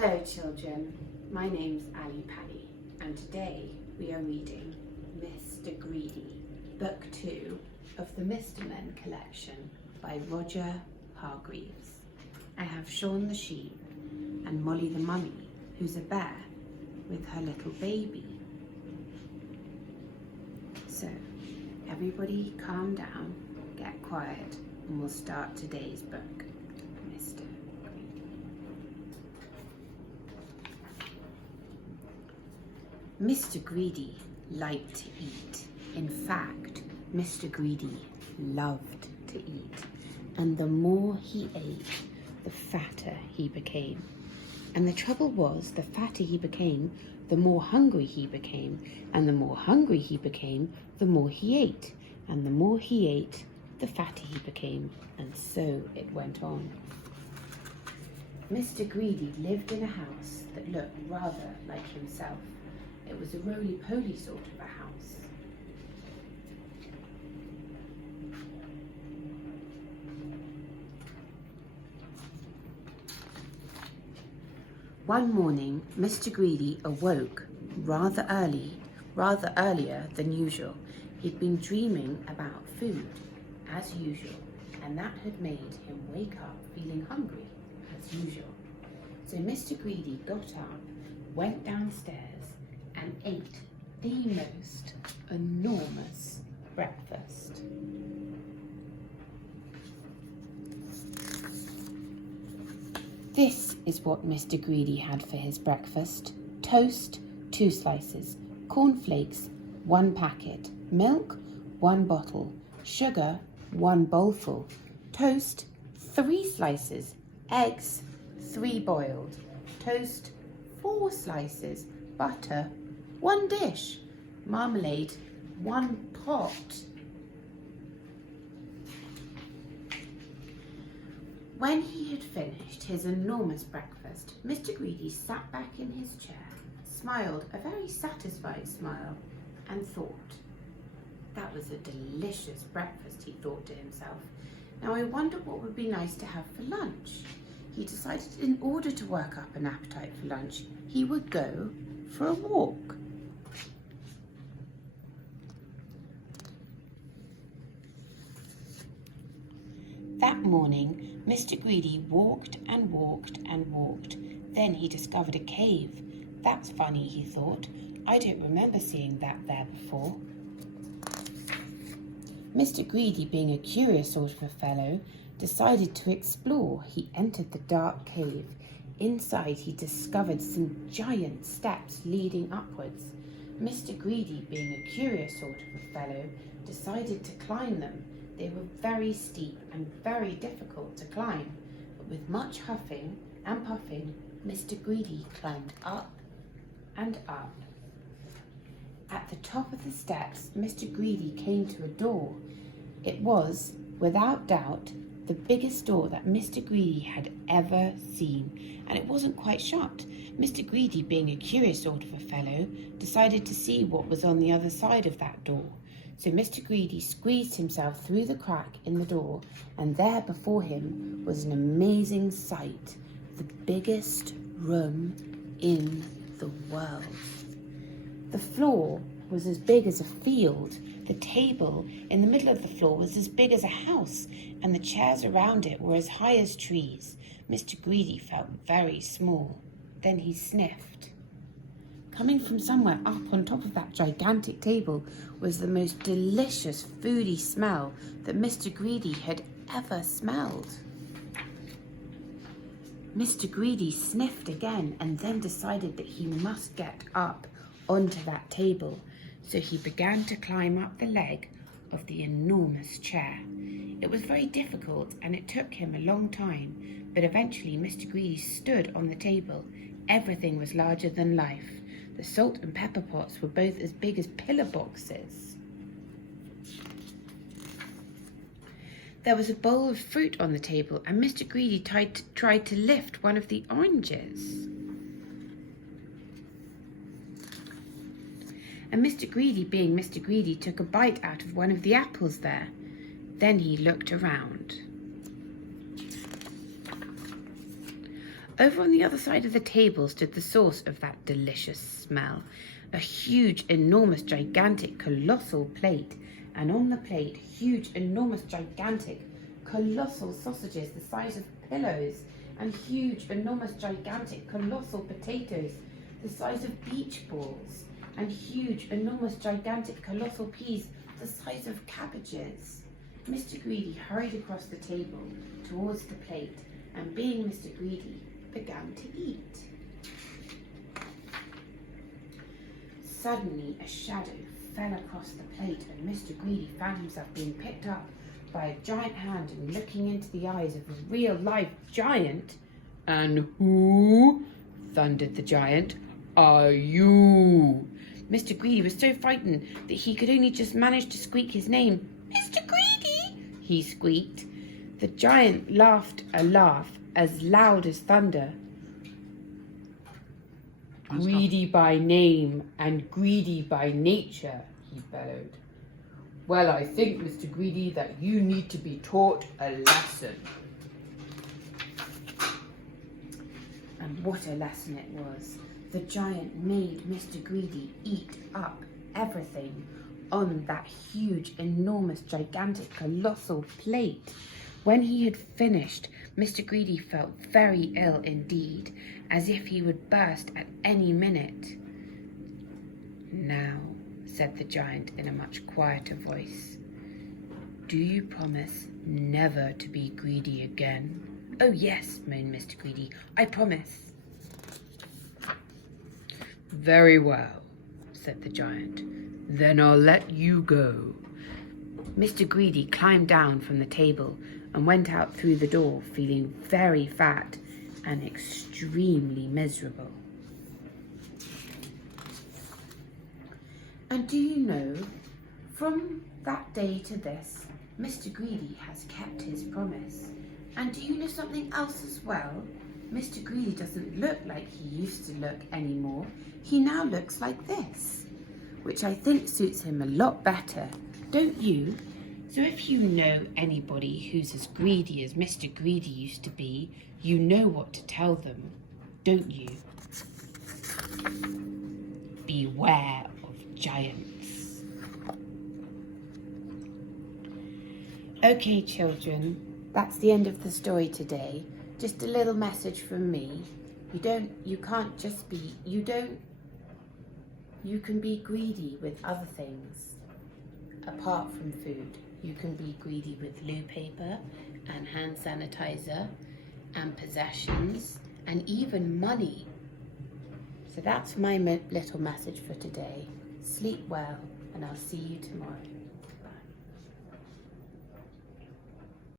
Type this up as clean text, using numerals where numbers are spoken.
Hello children, my name's Pali and today we are reading Mr. Greedy, Book 2 of the Mr. Men collection by Roger Hargreaves. I have Sean the sheep and Molly the mummy, who's a bear with her little baby. So everybody calm down, get quiet, and we'll start today's book, Mr. Mr. Greedy liked to eat. In fact, Mr. Greedy loved to eat. And the more he ate, the fatter he became. And the trouble was, the fatter he became, the more hungry he became. And the more hungry he became, the more he ate. And the more he ate, the fatter he became. And so it went on. Mr. Greedy lived in a house that looked rather like himself. It was a roly-poly sort of a house. One morning, Mr. Greedy awoke rather earlier than usual. He'd been dreaming about food, as usual, and that had made him wake up feeling hungry, as usual. So Mr. Greedy got up, went downstairs, and ate the most enormous breakfast. This is what Mr. Greedy had for his breakfast: toast, 2 slices, cornflakes, 1 packet, milk, 1 bottle, sugar, 1 bowlful, toast, 3 slices, eggs, 3 boiled, toast, 4 slices, butter, 1 dish, marmalade, 1 pot. When he had finished his enormous breakfast, Mr. Greedy sat back in his chair, smiled a very satisfied smile, and thought. That was a delicious breakfast, he thought to himself. Now I wonder what would be nice to have for lunch. He decided in order to work up an appetite for lunch, he would go for a walk. That morning, Mr. Greedy walked and walked and walked. Then he discovered a cave. That's funny, he thought. I don't remember seeing that there before. Mr. Greedy, being a curious sort of a fellow, decided to explore. He entered the dark cave. Inside, he discovered some giant steps leading upwards. Mr. Greedy, being a curious sort of a fellow, decided to climb them. They were very steep and very difficult to climb, but with much huffing and puffing, Mr. Greedy climbed up and up. At the top of the steps, Mr. Greedy came to a door. It was, without doubt, the biggest door that Mr. Greedy had ever seen, and it wasn't quite shut. Mr. Greedy, being a curious sort of a fellow, decided to see what was on the other side of that door. So Mr. Greedy squeezed himself through the crack in the door, and there before him was an amazing sight, the biggest room in the world. The floor was as big as a field. The table in the middle of the floor was as big as a house, and the chairs around it were as high as trees. Mr. Greedy felt very small. Then he sniffed. Coming from somewhere up on top of that gigantic table was the most delicious foody smell that Mr. Greedy had ever smelled. Mr. Greedy sniffed again and then decided that he must get up onto that table. So he began to climb up the leg of the enormous chair. It was very difficult and it took him a long time, but eventually Mr. Greedy stood on the table. Everything was larger than life. The salt and pepper pots were both as big as pillar boxes. There was a bowl of fruit on the table, and Mr. Greedy tried to lift one of the oranges. And Mr. Greedy, being Mr. Greedy, took a bite out of one of the apples there. Then he looked around. Over on the other side of the table stood the source of that delicious smell, a huge, enormous, gigantic, colossal plate, and on the plate, huge, enormous, gigantic, colossal sausages the size of pillows, and huge, enormous, gigantic, colossal potatoes the size of beach balls, and huge, enormous, gigantic, colossal peas the size of cabbages. Mr. Greedy hurried across the table towards the plate, and being Mr. Greedy, began to eat. Suddenly, a shadow fell across the plate, and Mr. Greedy found himself being picked up by a giant hand and looking into the eyes of a real live giant. "And who," thundered the giant, "are you?" Mr. Greedy was so frightened that he could only just manage to squeak his name. "Mr. Greedy," he squeaked. The giant laughed a laugh as loud as thunder. "Greedy by name and greedy by nature," he bellowed. "Well, I think, Mr. Greedy, that you need to be taught a lesson." And what a lesson it was. The giant made Mr. Greedy eat up everything on that huge, enormous, gigantic, colossal plate. When he had finished, Mr. Greedy felt very ill indeed, as if he would burst at any minute. "Now," said the giant in a much quieter voice, "do you promise never to be greedy again?" "Oh yes," moaned Mr. Greedy, "I promise." "Very well," said the giant. "Then I'll let you go." Mr. Greedy climbed down from the table and went out through the door, feeling very fat and extremely miserable. And do you know, from that day to this, Mr. Greedy has kept his promise. And do you know something else as well? Mr. Greedy doesn't look like he used to look anymore. He now looks like this, which I think suits him a lot better, don't you? So if you know anybody who's as greedy as Mr. Greedy used to be, you know what to tell them, don't you? Beware of giants. Okay, children, that's the end of the story today. Just a little message from me. You can be greedy with other things apart from food. You can be greedy with loo paper and hand sanitizer and possessions and even money. So that's my little message for today. Sleep well, and I'll see you tomorrow.